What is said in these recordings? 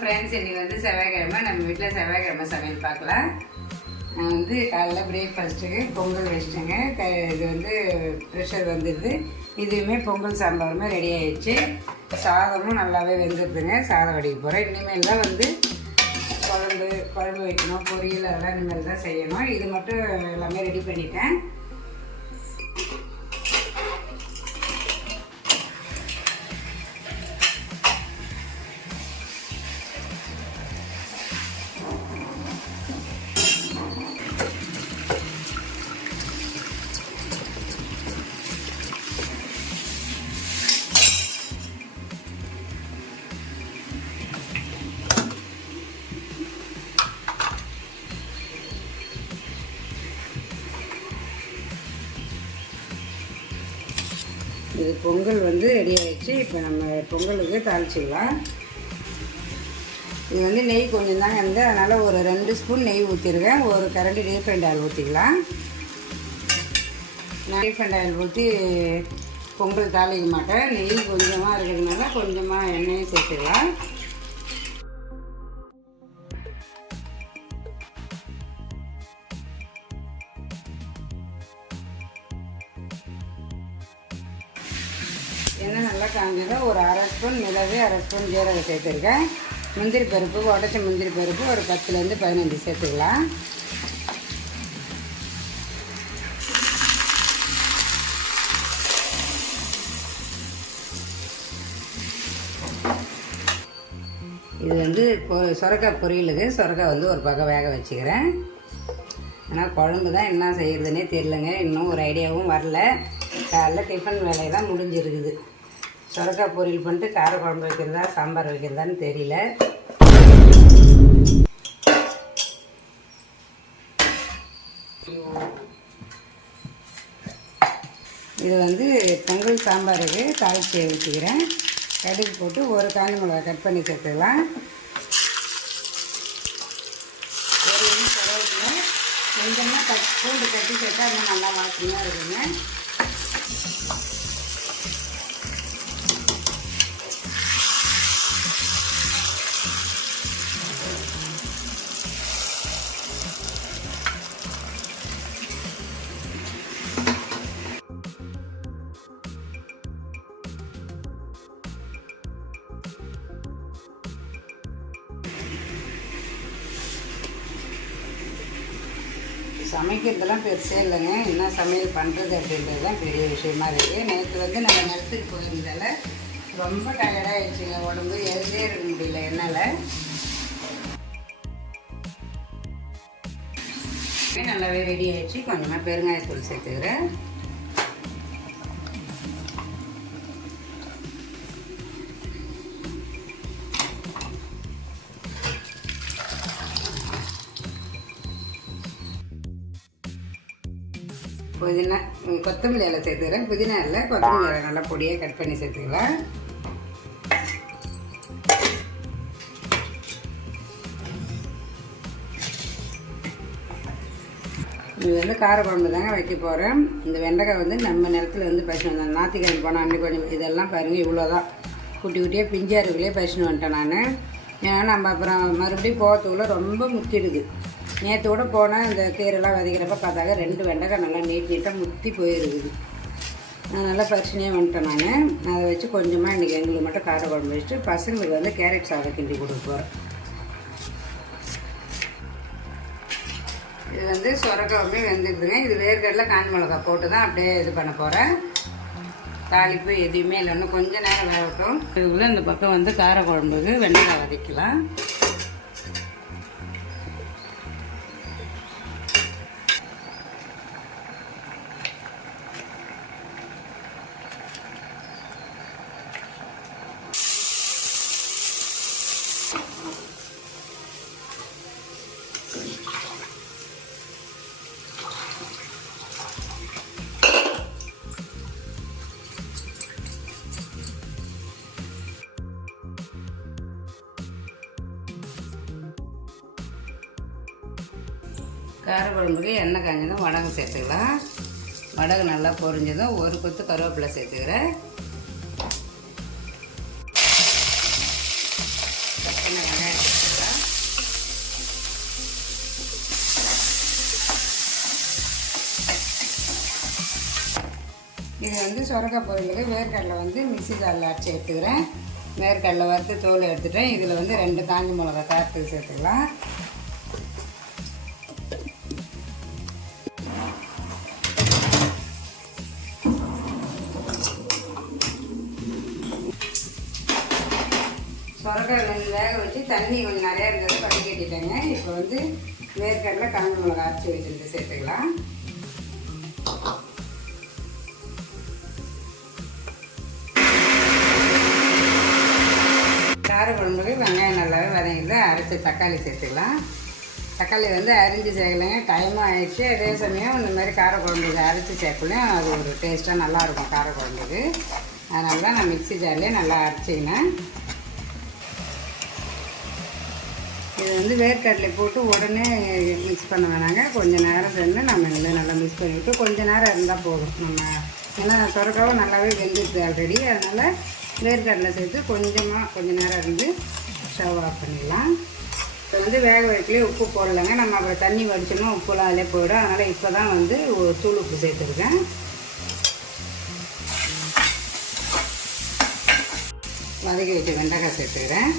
Friends இன்றைக்கி வந்து செவ்வாய்க்கிழமை. நம்ம வீட்டில் செவ்வாய்க்கிழமை சமையல் பார்க்கலாம் நான் வந்து காலைல பிரேக்ஃபாஸ்ட்டுக்கு பொங்கல் வச்சிட்டேங்க. க இது வந்து ப்ரெஷர் வந்துடுது. இதுவுமே பொங்கல் சாம்பாருமே ரெடி ஆயிடுச்சு. சாதமும் நல்லாவே வெந்துடுதுங்க. சாதம் வடிக்க போகிறேன் இனிமேல் தான் வந்து குழம்பு குழம்பு வைக்கணும். பொரியல் அதெல்லாம் இனிமேல் தான் செய்யணும். இது மட்டும் எல்லாமே ரெடி பண்ணிட்டேன். இது பொங்கல் வந்து ரெடி ஆகிடுச்சு இப்போ நம்ம பொங்கலுக்கு தாளிச்சிக்கலாம் இது வந்து நெய் கொஞ்சம் தான் இருந்து அதனால் ஒரு ரெண்டு ஸ்பூன் நெய் ஊற்றிருக்கேன் ஒரு கரண்டி ரீஃபைண்ட் ஆயில் ஊற்றிக்கலாம் நான் ரீஃபைண்ட் ஆயில் ஊற்றி பொங்கல் தாளிக்க மாட்டேன். நெய் கொஞ்சமாக இருக்கிறதுனால கொஞ்சமாக எண்ணெயும் சேர்த்துக்கலாம். எண்ணெய் ஒரு அரை ஸ்பூன் மிளகு அரை ஸ்பூன் ஜீரகம் சேர்த்துருக்கேன். முந்திரி பருப்பு உடச்ச முந்திரி பருப்பு ஒரு பத்துலேருந்து பதினஞ்சு சேர்த்துக்கலாம். இது வந்து பொ சொரக்காய் பொரியலுக்கு சொரக்காய் வந்து ஒரு பக்கம் வேக வச்சுக்கிறேன். ஆனால் குழம்பு தான் என்ன செய்கிறதுனே தெரிலங்க இன்னும் ஒரு ஐடியாவும் வரல. காலைல டிஃபன் வேலையை தான் முடிஞ்சிருக்குது. சொரக்காய் பொரியல் பண்ணிட்டு கார குழம்பு வைக்கிறதா சாம்பார் வைக்கிறதான்னு தெரியல. இது வந்து பொங்கல் சாம்பாருக்கு தாளிச்சி ஊற்றிக்கிறேன் கடுகு போட்டு ஒரு காஞ்சி மிளகா கட் பண்ணி சேர்த்துக்கலாம். ஒரு இன்ச் கருவேப்பிலை கொஞ்சமாக கட் பூண்டு கட்டி சேர்த்தா இன்னும் நல்லா வாசனையாக இருக்குங்க. சமைக்கிறதெல்லாம் பெருசே இல்லைங்க. என்ன சமையல் பண்ணுறது அப்படின்றது தான் பெரிய விஷயமா இருக்குது நேற்று வந்து நம்ம நிலத்துக்கு போயிருந்தால ரொம்ப டயர்டாகிடுச்சுங்க உடம்பு எழுதே இருக்க முடியல என்னால். நல்லாவே ரெடி ஆயிடுச்சு. கொஞ்சமாக பெருங்காயத்தூள் சேர்த்துக்கிறேன். புதினா கொத்தமல்லி இலை சேர்த்துக்கிறேன். புதினா இல்லை கொத்தமல்லி இலை நல்லா பொடியாக கட் பண்ணி சேர்த்துக்கலாம் இது வந்து காரக்குழம்பு தாங்க வைக்க போகிறேன் இந்த வெண்டைக்காய் வந்து நம்ம நிலத்தில் வந்து பறிச்சுன்னு வந்தேன். நாத்திக்கிழமை போனால் அன்றைக்கி கொஞ்சம் இதெல்லாம் பாருங்கள் இவ்வளோ தான் குட்டி குட்டியாக பிஞ்சாக இருக்குள்ளே வந்துட்டேன் நான். ஏன்னா நம்ம அப்புறம் மறுபடியும் போகிறதுக்குள்ளே ரொம்ப முத்திடுது. நேற்று கூட போனால் இந்த கீரைலாம் விதைக்கிறப்ப பார்த்தாக்க ரெண்டு வெண்டைக்காய் நல்லா நீட் நீட்டாக முத்தி போயிருக்குது. நல்லா பிரச்சனையாக வந்துட்டேன் நான். அதை வச்சு கொஞ்சமாக இன்றைக்கி எங்களுக்கு மட்டும் கார குழம்பு வச்சுட்டு பசங்களுக்கு வந்து கேரட் சாதம் கிண்டி கொடுப்போம் போகிறேன் இது வந்து சொரக்காவுமே வெந்துக்குதுங்க இது வேர்க்கடலை கான் மிளகா போட்டு தான் அப்படியே இது பண்ண போகிறேன் தாளிப்பு எதுவுமே இல்லை. இன்னும் நேரம் வேகட்டும். இதுக்குள்ளே இந்த பக்கம் வந்து கார குழம்புக்கு வெண்டைக்காய் வதக்கலாம். குழம்புக்கு எண்ணெய் காஞ்சதும் வடகு சேர்த்துக்கலாம். வடகு நல்லா பொரிஞ்சதும் ஒரு கொத்து கருவேப்பிலை சேர்த்துக்கிறேன். இது வந்து சுரக்காய் பொரியலுக்கு வேர்க்கடலை வந்து மிக்சி ஜாரில் அரைச்சி எடுத்துக்கிறேன். வேர்க்கடலை வறுத்து தோல் எடுத்துட்டேன். இதில் வந்து ரெண்டு காஞ்சி மிளகா காற்று சேர்த்துக்கலாம். தண்ணி கொஞ்சம் நிறையா இருந்தது வடிகட்டிட்டேங்க இப்போ வந்து வேர்க்கடலை காஞ்ச மிளகா அரைச்சி வச்சுருந்து சேர்த்துக்கலாம். கார குழம்புக்கு வெங்காயம் நல்லாவே வதங்கிட்டு அரைச்சி தக்காளி சேர்த்துக்கலாம். தக்காளி வந்து அரிஞ்சு சேர்க்கலைங்க டைமும் ஆயிடுச்சு. அதே சமயம் இந்த மாதிரி கார குழம்புக்கு அரைச்சி சேர்க்கலையும் அது ஒரு டேஸ்ட்டாக நல்லாயிருக்கும் கார குழம்புக்கு அதனால தான் நான் மிக்சி ஜார்லேயே நல்லா அரைச்சிக்கினேன். இது வந்து வேர்க்கடலை போட்டு உடனே மிக்ஸ் பண்ண வேணாங்க. கொஞ்சம் நேரம் சென்று நம்ம நல்லா நல்லா மிக்ஸ் பண்ணிவிட்டு கொஞ்சம் நேரம் இருந்தால் போதும். நம்ம ஏன்னா சொரக்காவும் நல்லாவே வெந்துடுது ஆல்ரெடி அதனால் வேர்க்கடலை சேர்த்து கொஞ்சமாக கொஞ்சம் நேரம் இருந்து ஸ்டவ் ஆஃப் பண்ணிடலாம். இப்போ வந்து வேக வைக்கலேயே உப்பு போடலைங்க. நம்ம அப்புறம் தண்ணி வடிச்சோம்னா உப்புலாம் அதிலே போயிடும். அதனால் இப்போ தான் வந்து ஒரு தூள் உப்பு சேர்த்துருக்கேன். வதக்கி வச்ச வெண்டைக்காய் சேர்த்துக்கிறேன்.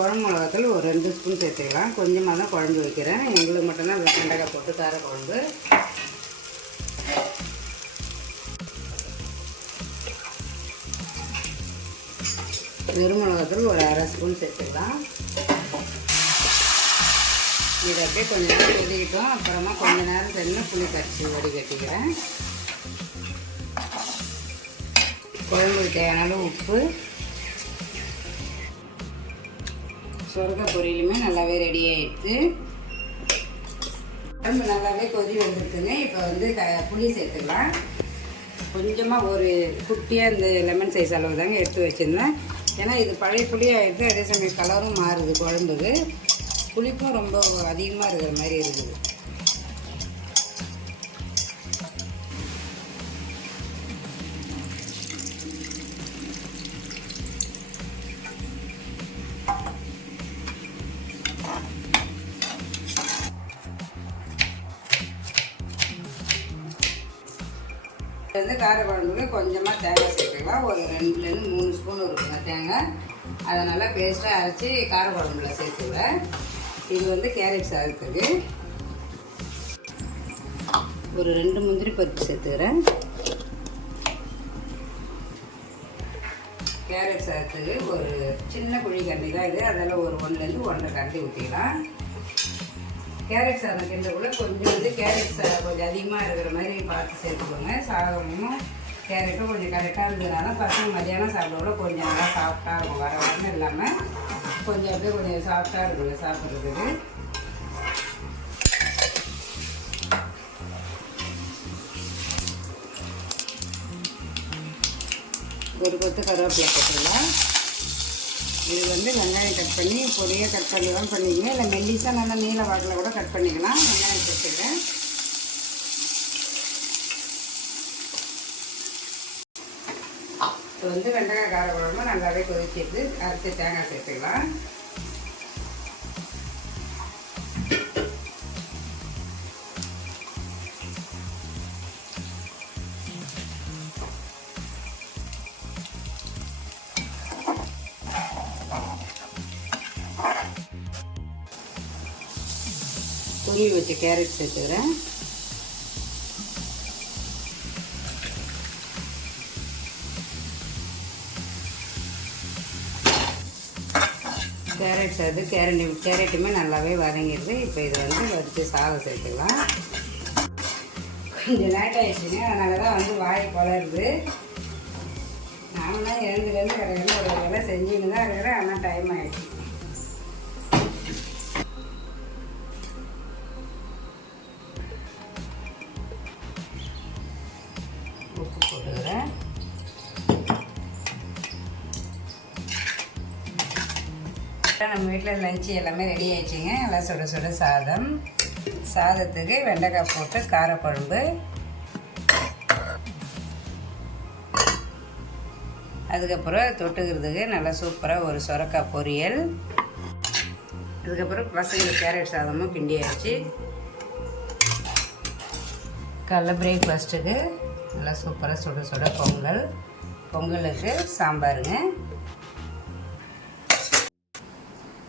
குழம்பு மிளகாத்தூள் ஒரு ரெண்டு ஸ்பூன் சேர்த்துக்கலாம். கொஞ்சமாக தான் குழம்பு வைக்கிறேன். எங்களுக்கு மட்டும்தான் வெண்டைக்காய் போட்டு கார குழம்பு. வெறும் மிளகாத்தூள் ஒரு அரை ஸ்பூன் சேர்த்துக்கலாம். இதை அப்படியே கொஞ்ச நேரம் கொதிக்கிட்டோம். அப்புறமா கொஞ்ச நேரம் சென்று புளி கரைச்சி வடிகட்டிக்கிறேன் குழம்புக்கு தேவையான உப்பு. சொருக பொரியலுமே நல்லாவே ரெடி ஆயிடுச்சு. குழம்பு நல்லாவே கொதி வந்துருக்குங்க. இப்போ வந்து க புளி சேர்த்துக்கலாம். கொஞ்சமாக ஒரு குட்டியாக இந்த லெமன் சைஸ் அளவு தாங்க எடுத்து வச்சுருந்தேன். ஏன்னா இது பழைய புளி ஆகிடுது அதே சமயம் கலரும் மாறுது குழம்புக்கு. புளிப்பும் ரொம்ப அதிகமாக இருக்கிற மாதிரி இருக்குது. இது கார குழம்புக்கு கொஞ்சமாக தேங்காய் சேர்த்துக்கலாம். ஒரு ரெண்டுலேருந்து மூணு ஸ்பூன் இருக்குங்க தேங்காய். அதை நல்லா பேஸ்ட்டாக அரைச்சி கார குழம்புல சேர்த்துவேன் இது வந்து கேரட் சாதத்துக்கு. ஒரு ரெண்டு முந்திரி பருப்பு சேர்த்துக்கிறேன். கேரட் சாதத்துக்கு ஒரு சின்ன குழி கண்டி தான் இது. அதில் ஒரு ஒன்றுலேருந்து ஒன்றரை கண்டி ஊற்றிக்கலாம் கேரட் சாதம் கிண்டக்குள்ளே கொஞ்சம் வந்து கேரட் சாதம் கொஞ்சம் அதிகமாக இருக்கிற மாதிரி பார்த்து சேர்த்துக்கோங்க. சாதமும் கேரட்டும் கொஞ்சம் கரெக்டாக இருந்ததுனால பசங்க மதியானம் சாப்பிட கொஞ்சம் நல்லா சாஃப்டாக இருக்கும். வர வரணும் இல்லாமல் கொஞ்சம் அப்படியே கொஞ்சம் சாஃப்டாக இருக்குங்க சாப்பிட்றதுக்கு. ஒரு கொத்து கருவேப்பிலை போட்டுக்கலாம். இது வந்து வெங்காயம் கட் பண்ணி பொடியாக கட் பண்ணி தான் பண்ணிக்கணும் இல்லை மெல்லிஸாக நல்லா நீல வாக்கில் கூட கட் பண்ணிக்கலாம். வெங்காயம் சேர்த்துக்கிறேன் இப்போ வந்து வெண்டைக்காய் கார குழம்பு நல்லாவே கொதிச்சிட்டு அரைச்சி தேங்காய் சேர்த்துக்கலாம். துருவி வச்ச கேரட் சேர்த்துக்கிறேன். கேரட் சேர்த்து கேரட் கேரட்டுமே நல்லாவே வதங்கிடுது. இப்போ இது வந்து வச்சு சாதம் சேர்த்துக்கலாம். கொஞ்சம் லேட் ஆகிடுச்சுங்க அதனால தான் வந்து வாய் குளருது நானும் தான் எழுந்துலேருந்து கடையில் ஒரு வேலை செஞ்சுன்னு தான் இருக்கிறேன். ஆனால் டைம் ஆகிடுச்சு நம்ம வீட்டில் லஞ்சு எல்லாமே ரெடி ஆயிடுச்சுங்க. எல்லாம் சுட சுட சாதம். சாதத்துக்கு வெண்டைக்காய் போட்டு காரக்குழம்பு. அதுக்கப்புறம் தொட்டுக்கிறதுக்கு நல்லா சூப்பராக ஒரு சுரக்காய் பொரியல். அதுக்கப்புறம் பசங்களுக்கு கேரட் சாதமும் கிண்டியாச்சு காலைல பிரேக்ஃபாஸ்ட்டுக்கு நல்லா சூப்பராக சுட சுட பொங்கல். பொங்கலுக்கு சாம்பாருங்க.